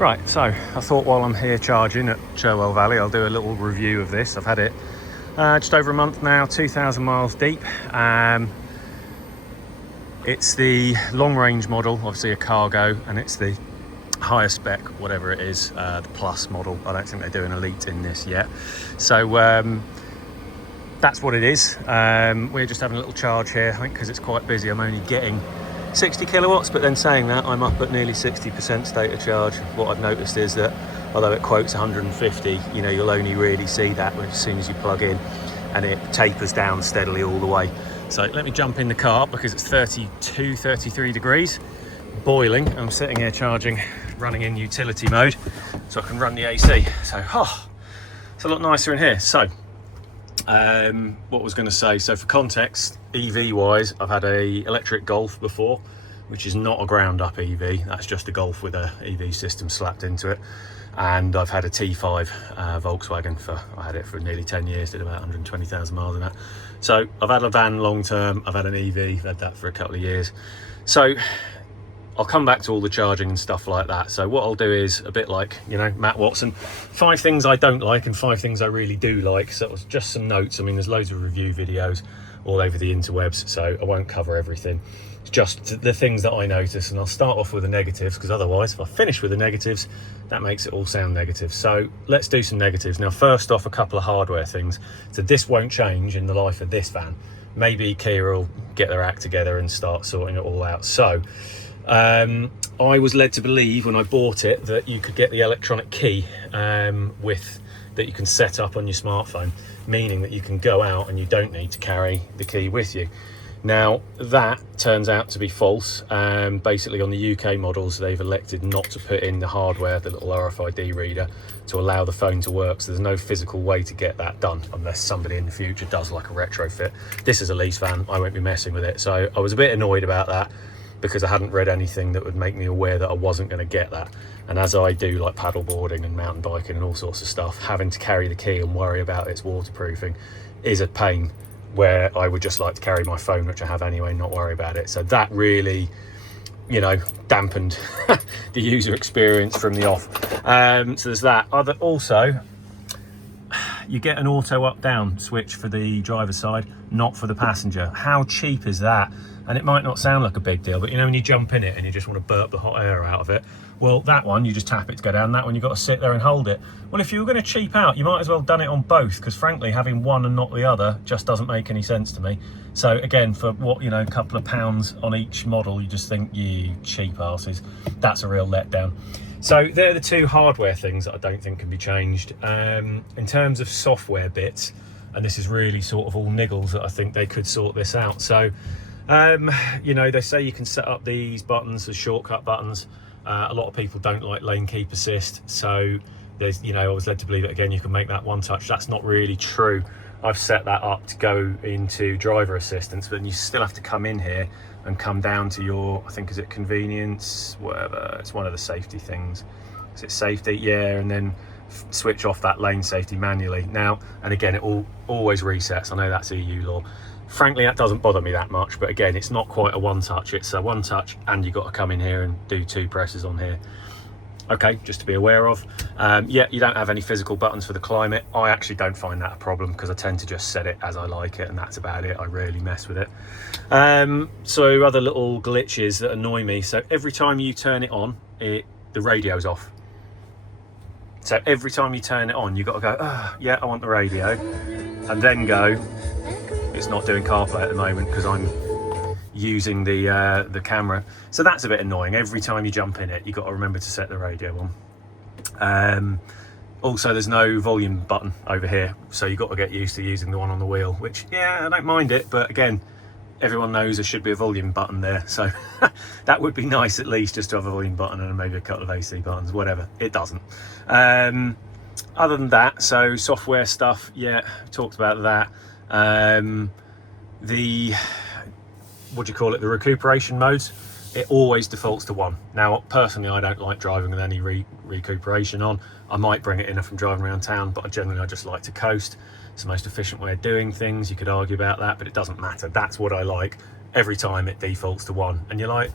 Right, so I thought while I'm here charging at Cherwell Valley, I'll do a little review of this. I've had it just over a month now, 2,000 miles deep. It's the long range model, obviously a cargo, and it's the higher spec, whatever it is, the plus model. I don't think they do an elite in this yet. So that's what it is. We're just having a little charge here, I think, because it's quite busy. I'm only getting 60 kilowatts, but then saying that, I'm up at nearly 60% state of charge. What I've noticed is that although it quotes 150, you know, you'll only really see that as soon as you plug in, and it tapers down steadily all the way. So let me jump in the car because it's 32, 33 degrees, boiling. I'm sitting here charging, running in utility mode so I can run the AC. So, it's a lot nicer in here. So, what was going to say, so for context, EV wise, I've had a electric Golf before, which is not a ground up EV, that's just a Golf with a EV system slapped into it. And I've had a T5 Volkswagen I had it for nearly 10 years, did about 120,000 miles in that. So I've had a van long term, I've had an EV, I've had that for a couple of years. So I'll come back to all the charging and stuff like that. So what I'll do is a bit like, you know, Matt Watson, 5 things I don't like and 5 things I really do like. So it was just some notes. I mean, there's loads of review videos all over the interwebs, so I won't cover everything. It's just the things that I notice, and I'll start off with the negatives, because otherwise if I finish with the negatives, that makes it all sound negative. So let's do some negatives. Now, first off, a couple of hardware things. So this won't change in the life of this van. Maybe Kia will get their act together and start sorting it all out. So I was led to believe when I bought it that you could get the electronic key that you can set up on your smartphone, meaning that you can go out and you don't need to carry the key with you. Now that turns out to be false. Basically on the UK models, they've elected not to put in the hardware, the little RFID reader, to allow the phone to work. So there's no physical way to get that done unless somebody in the future does like a retrofit. This is a lease van, I won't be messing with it. So I was a bit annoyed about that, because I hadn't read anything that would make me aware that I wasn't going to get that. And as I do like paddle boarding and mountain biking and all sorts of stuff, having to carry the key and worry about its waterproofing is a pain, where I would just like to carry my phone, which I have anyway, not worry about it. So that really, you know, dampened the user experience from the off. So there's that. Also, you get an auto up down switch for the driver's side, not for the passenger. How cheap is that? And it might not sound like a big deal, but you know, when you jump in it and you just want to burp the hot air out of it, well, that one you just tap it to go down, that one you've got to sit there and hold it. Well, if you were going to cheap out, you might as well have done it on both, because frankly having one and not the other just doesn't make any sense to me. So again, for what, you know, a couple of pounds on each model, you just think, you cheap asses. That's a real letdown. So they're the 2 hardware things that I don't think can be changed. In terms of software bits, and this is really sort of all niggles that I think they could sort this out. So you know, they say you can set up these buttons as shortcut buttons. A lot of people don't like lane keep assist, so there's, you know, I was led to believe it again, you can make that one touch. That's not really true. I've set that up to go into driver assistance, but you still have to come in here and come down to your, I think, is it convenience, whatever, it's one of the safety things. Is it safety? Yeah, and then switch off that lane safety manually. Now, and again, it always resets. I know that's EU law. Frankly, that doesn't bother me that much, but again, it's not quite a one touch. It's a one touch and you've got to come in here and do 2 presses on here. Okay, just to be aware of. Yeah, you don't have any physical buttons for the climate. I actually don't find that a problem, because I tend to just set it as I like it, and that's about it. I rarely mess with it. So other little glitches that annoy me. So every time you turn it on, the radio's off. So every time you turn it on, you've got to go, oh, yeah, I want the radio, and then go, it's not doing CarPlay at the moment because I'm using the camera. So that's a bit annoying. Every time you jump in it, you've got to remember to set the radio on. Also, there's no volume button over here, so you've got to get used to using the one on the wheel, which, yeah, I don't mind it, but again, everyone knows there should be a volume button there, so that would be nice at least, just to have a volume button and maybe a couple of AC buttons, whatever. It doesn't. Other than that, so software stuff, yeah, talked about that. The, what do you call it, the recuperation modes, it always defaults to 1. Now, personally, I don't like driving with any recuperation on. I might bring it in if I'm driving around town, but I just like to coast. It's the most efficient way of doing things. You could argue about that, but it doesn't matter. That's what I like. Every time it defaults to 1. And you're like,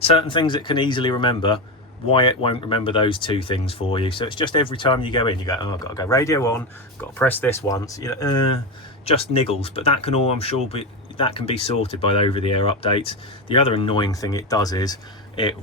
certain things it can easily remember, why it won't remember those two things for you. So it's just every time you go in, you go, oh, I've got to go radio on, got to press this once, you know, just niggles. But that can all, I'm sure, that can be sorted by the over-the-air updates. The other annoying thing it does is it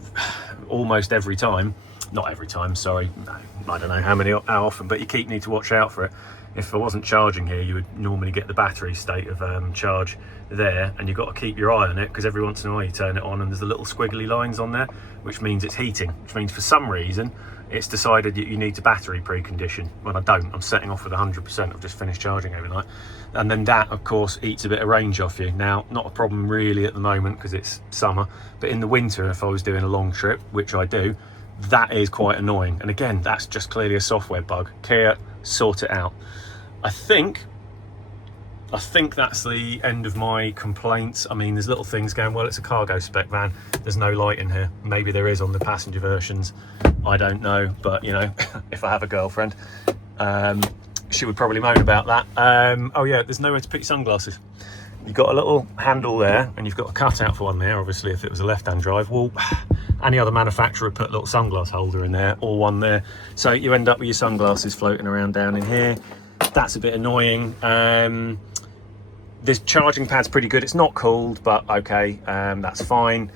almost every time, not every time, sorry, no, I don't know how often, but you need to watch out for it. If I wasn't charging here, you would normally get the battery state of charge there, and you've got to keep your eye on it, because every once in a while you turn it on and there's the little squiggly lines on there, which means it's heating, which means for some reason it's decided that you need to battery precondition. When I don't, I'm setting off with 100%. I've just finished charging overnight, and then that of course eats a bit of range off you. Now, not a problem really at the moment because it's summer, but in the winter, if I was doing a long trip, which I do, that is quite annoying. And again, that's just clearly a software bug. Kia, sort it out. I think that's the end of my complaints. I mean, there's little things going, well, it's a cargo spec van, there's no light in here. Maybe there is on the passenger versions, I don't know, but you know, if I have a girlfriend, she would probably moan about that. Oh yeah, there's nowhere to put your sunglasses. You've got a little handle there, and you've got a cutout for one there. Obviously, if it was a left-hand drive, well, any other manufacturer would put a little sunglass holder in there, or one there. So you end up with your sunglasses floating around down in here. That's a bit annoying. This charging pad's pretty good. It's not cooled, but okay, that's fine.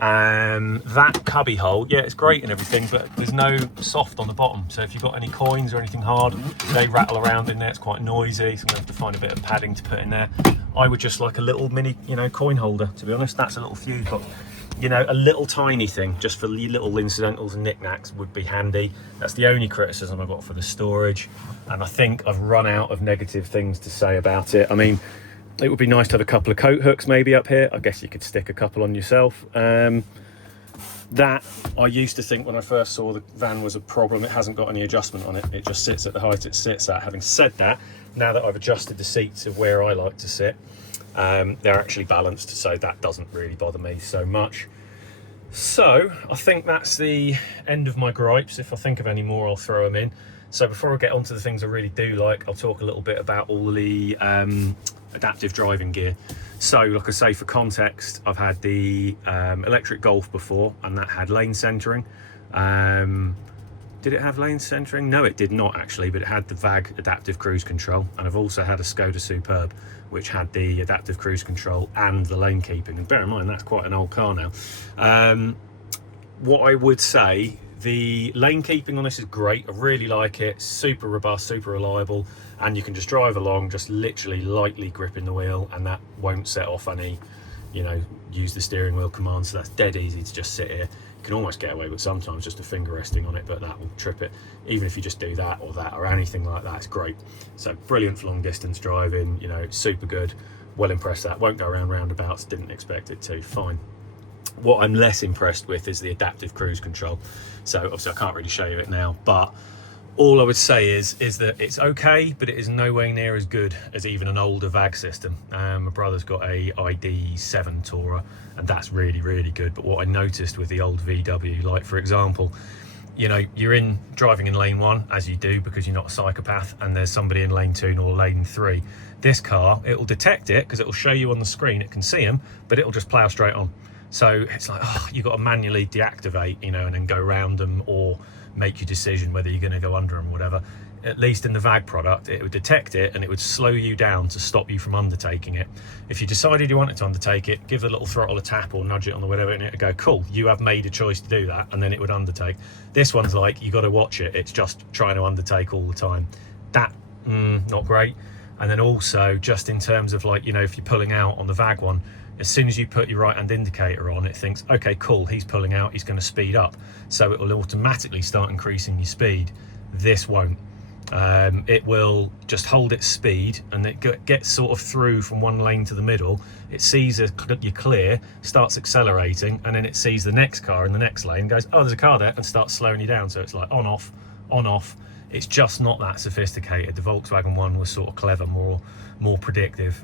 That cubby hole, yeah, it's great and everything, but there's no soft on the bottom. So if you've got any coins or anything hard, they rattle around in there. It's quite noisy, so I'm gonna have to find a bit of padding to put in there. I would just like a little mini, you know, coin holder, to be honest. That's a little fuse box. You know, a little tiny thing just for little incidentals and knickknacks would be handy. That's the only criticism I've got for the storage, and I think I've run out of negative things to say about it. I mean, it would be nice to have a couple of coat hooks maybe up here. I guess you could stick a couple on yourself. That, I used to think when I first saw the van was a problem. It hasn't got any adjustment on it. It just sits at the height it sits at. Having said that, now that I've adjusted the seats of where I like to sit, they're actually balanced, so that doesn't really bother me so much. So I think that's the end of my gripes. If I think of any more, I'll throw them in. So before I get on to the things I really do like, I'll talk a little bit about all the adaptive driving gear. So like I say, for context, I've had the electric Golf before, and that had lane centering. Did it have lane centering? No, it did not actually, but it had the VAG adaptive cruise control. And I've also had a Skoda Superb, which had the adaptive cruise control and the lane keeping. And bear in mind, that's quite an old car now. What I would say, the lane keeping on this is great. I really like it. Super robust, super reliable, and you can just drive along, just literally lightly gripping the wheel, and that won't set off any, you know, use the steering wheel command. So that's dead easy to just sit here. You can almost get away with sometimes just a finger resting on it, but that will trip it. Even if you just do that or anything like that, it's great. So brilliant for long distance driving, you know, super good. Well impressed that. Won't go around roundabouts, didn't expect it to, fine. What I'm less impressed with is the adaptive cruise control. So obviously I can't really show you it now, but all I would say is that it's okay, but it is nowhere near as good as even an older VAG system. My brother's got a ID7 Tourer, and that's really, really good. But what I noticed with the old VW, like for example, you know, you're driving in lane 1, as you do because you're not a psychopath, and there's somebody in lane 2 or lane 3. This car, it will detect it because it will show you on the screen, it can see them, but it'll just plow straight on. So it's like, oh, you've got to manually deactivate, you know, and then go around them or make your decision whether you're going to go under them or whatever. At least in the VAG product, it would detect it and it would slow you down to stop you from undertaking it. If you decided you wanted to undertake it, give the little throttle a tap or nudge it on the whatever, and it would go, cool, you have made a choice to do that, and then it would undertake. This one's like, you got to watch it. It's just trying to undertake all the time. That, not great. And then also, just in terms of like, you know, if you're pulling out on the VAG one, as soon as you put your right hand indicator on, it thinks, okay, cool, he's pulling out, he's going to speed up. So it will automatically start increasing your speed. This won't. It will just hold its speed, and it gets sort of through from one lane to the middle. It sees you're clear, starts accelerating, and then it sees the next car in the next lane, goes, oh, there's a car there, and starts slowing you down. So it's like on, off, on, off. It's just not that sophisticated. The Volkswagen one was sort of clever, more predictive.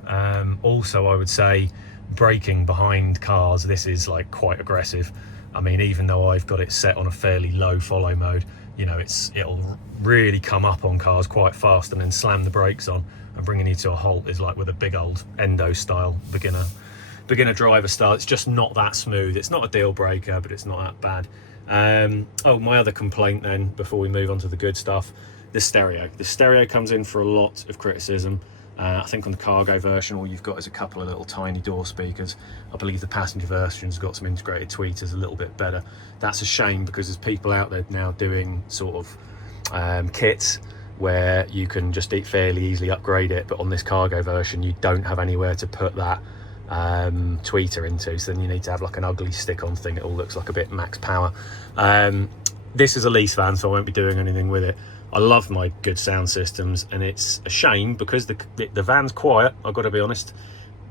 Also, I would say braking behind cars, this is like quite aggressive. I mean, even though I've got it set on a fairly low follow mode, you know, it'll really come up on cars quite fast and then slam the brakes on, and bringing you to a halt is like with a big old endo style beginner beginner driver style. It's just not that smooth. It's not a deal breaker, but it's not that bad. Oh, my other complaint then, before we move on to the good stuff, the stereo. The stereo comes in for a lot of criticism. I think on the cargo version, all you've got is a couple of little tiny door speakers. I believe the passenger version's got some integrated tweeters, a little bit better. That's a shame, because there's people out there now doing sort of kits where you can just fairly easily upgrade it, but on this cargo version you don't have anywhere to put that tweeter into, so then you need to have like an ugly stick-on thing. It all looks like a bit max power. This is a lease van, so I won't be doing anything with it. I love my good sound systems, and it's a shame because the van's quiet, I've got to be honest.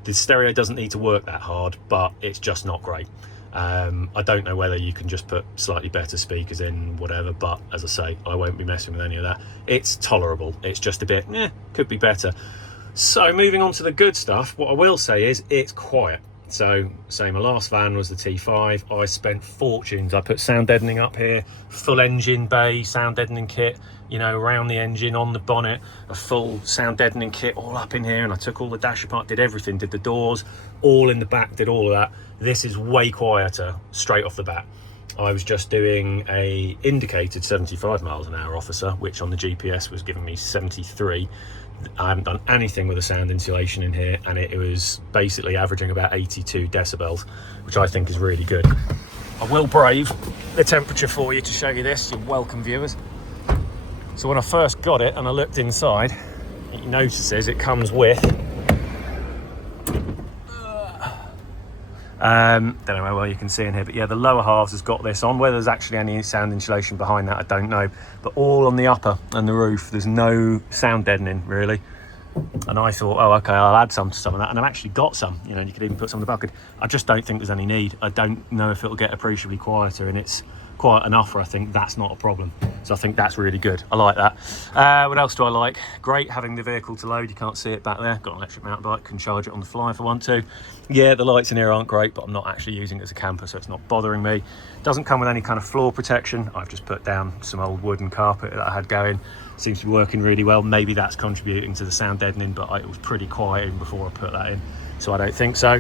The stereo doesn't need to work that hard, but it's just not great. I don't know whether you can just put slightly better speakers in, whatever, but as I say, I won't be messing with any of that. It's tolerable. It's just a bit, could be better. So moving on to the good stuff, what I will say is it's quiet. So say my last van was the T5. I spent fortunes. I put sound deadening up here, full engine bay sound deadening kit, you know, around the engine, on the bonnet, a full sound deadening kit all up in here, and I took all the dash apart, did everything, did the doors, all in the back, did all of that. This is way quieter straight off the bat. I was just doing a indicated 75 miles an hour officer, which on the GPS was giving me 73. I haven't done anything with the sound insulation in here, and it was basically averaging about 82 decibels, which I think is really good. I will brave the temperature for you to show you this. You're welcome, viewers. So when I first got it and I looked inside, it notices it comes with don't know how well you can see in here, but yeah, the lower halves has got this on. Whether there's actually any sound insulation behind that, I don't know, but all on the upper and the roof, there's no sound deadening really. And I thought, oh, okay, I'll add some to some of that, and I've actually got some, you know, you could even put some in the balcony. I just don't think there's any need. I don't know if it'll get appreciably quieter, and it's quiet enough where I think that's not a problem. So I think that's really good. I like that. What else do I like? Great having the vehicle to load. You can't see it back there. Got an electric mountain bike, can charge it on the fly if I want to. Yeah, the lights in here aren't great, but I'm not actually using it as a camper, so it's not bothering me. Doesn't come with any kind of floor protection. I've just put down some old wooden carpet that I had going. Seems to be working really well. Maybe that's contributing to the sound deadening, but it was pretty quiet even before I put that in, so I don't think so.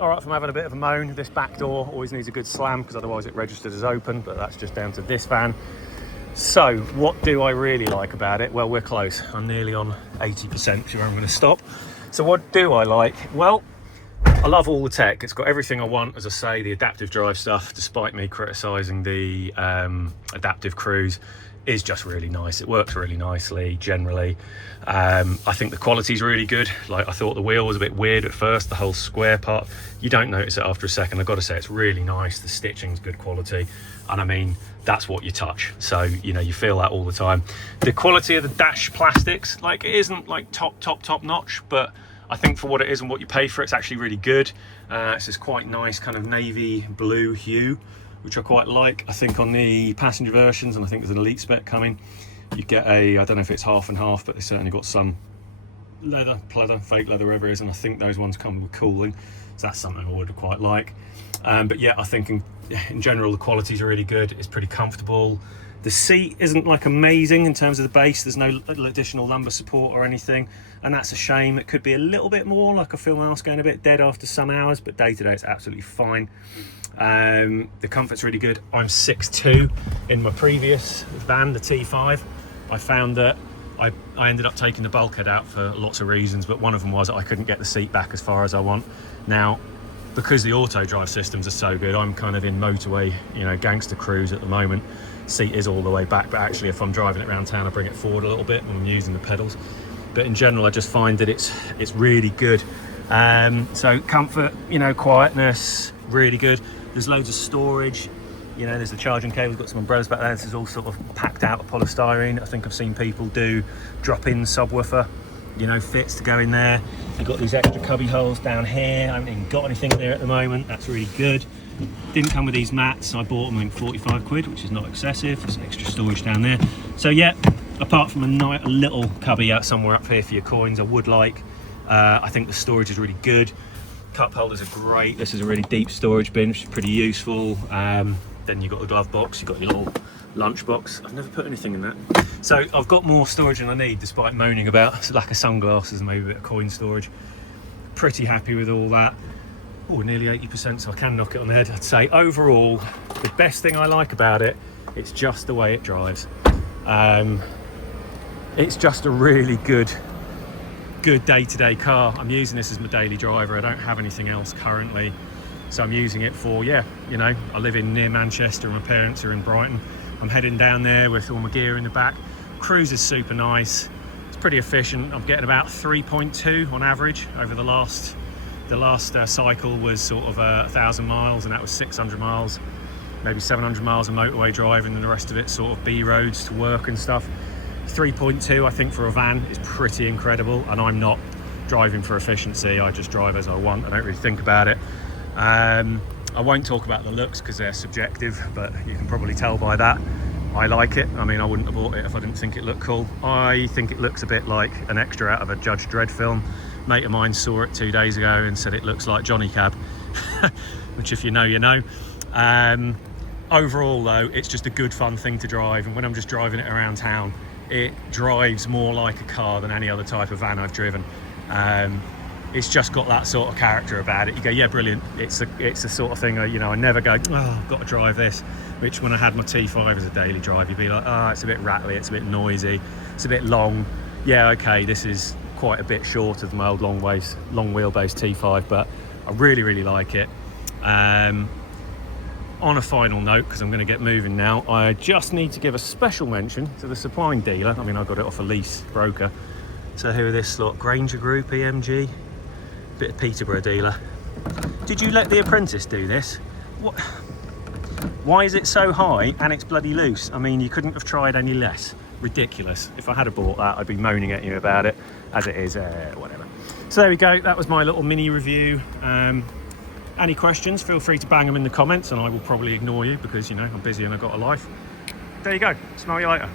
All right, if I'm having a bit of a moan, this back door always needs a good slam, because otherwise it registered as open, but that's just down to this van. So what do I really like about it? Well, we're close. I'm nearly on 80%, which is where I'm going to stop. So what do I like? Well, I love all the tech. It's got everything I want, as I say, the adaptive drive stuff, despite me criticising the adaptive cruise, is just really nice. It works really nicely generally. I think the quality's really good. Like, I thought the wheel was a bit weird at first, the whole square part. You don't notice it after a second. I've got to say, it's really nice. The stitching's good quality, and I mean, that's what you touch, so you know, you feel that all the time. The quality of the dash plastics, like, it isn't like top notch, but I think for what it is and what you pay for it, it's actually really good. It's this quite nice kind of navy blue hue, which I quite like. I think on the passenger versions, and I think there's an elite spec coming, you get a, I don't know if it's half and half, but they certainly got some leather, pleather, fake leather, whatever it is, and I think those ones come with cooling, so that's something I would quite like. But yeah, I think in general the qualities are really good. It's pretty comfortable. The seat isn't like amazing in terms of the base. There's no additional lumbar support or anything, and that's a shame. It could be a little bit more. Like, I feel my arse going a bit dead after some hours, but day to day it's absolutely fine. The comfort's really good. I'm 6'2". In my previous van, the T5, I found that I ended up taking the bulkhead out for lots of reasons, but one of them was that I couldn't get the seat back as far as I want. Now, because the auto drive systems are so good, I'm kind of in motorway, you know, gangster cruise at the moment. Seat is all the way back, but actually if I'm driving it around town, I bring it forward a little bit when I'm using the pedals. But in general, I just find that it's really good. So comfort, you know, quietness, really good. There's loads of storage. You know, there's the charging cable, got some umbrellas back there. This is all sort of packed out of polystyrene. I think I've seen people do drop-in subwoofer, you know, fits to go in there. You've got these extra cubby holes down here. I haven't even got anything there at the moment. That's really good. Didn't come with these mats. I bought them, I think, 45 quid, which is not excessive. There's extra storage down there. So yeah, apart from a little cubby out somewhere up here for your coins, I would like. I think the storage is really good. Cup holders are great. This is a really deep storage bin, which is pretty useful. then you've got the glove box, you've got your little lunch box. I've never put anything in that. So I've got more storage than I need, despite moaning about lack of sunglasses and maybe a bit of coin storage. Pretty happy with all that. Oh, nearly 80%, so I can knock it on the head. I'd say overall, the best thing I like about it, it's just the way it drives. It's just a really good day-to-day car. I'm using this as my daily driver. I don't have anything else currently, so I'm using it for, yeah, you know, I live in near Manchester, my parents are in Brighton. I'm heading down there with all my gear in the back. Cruise is super nice. It's pretty efficient. I'm getting about 3.2 on average over the last cycle was sort of 1,000 miles, and that was 600 miles, maybe 700 miles of motorway driving, and the rest of it sort of B roads to work and stuff. 3.2, I think, for a van is pretty incredible, and I'm not driving for efficiency. I just drive as I want. I don't really think about it. I won't talk about the looks because they're subjective, but you can probably tell by that. I like it. I mean, I wouldn't have bought it if I didn't think it looked cool. I think it looks a bit like an extra out of a Judge Dredd film. Mate of mine saw it 2 days ago and said it looks like Johnny Cab, which if you know, you know. Overall though, it's just a good fun thing to drive, and when I'm just driving it around town, it drives more like a car than any other type of van I've driven. It's just got that sort of character about it. You go, yeah, brilliant. It's the sort of thing, you know, I never go, oh, I've got to drive this, which when I had my T5 as a daily drive, you'd be like, oh, it's a bit rattly, it's a bit noisy, it's a bit long. Yeah, okay, this is quite a bit shorter than my old long wheelbase T5, but I really like it. On a final note, because I'm going to get moving now, I just need to give a special mention to the supplying dealer. I mean, I got it off a lease broker. So here are this lot, Granger Group, EMG, bit of Peterborough dealer. Did you let the apprentice do this? What? Why is it so high and it's bloody loose? I mean, you couldn't have tried any less. Ridiculous. If I had bought that, I'd be moaning at you about it. As it is, whatever. So there we go. That was my little mini review. Any questions, feel free to bang them in the comments, and I will probably ignore you because, you know, I'm busy and I've got a life. There you go. Smell you later.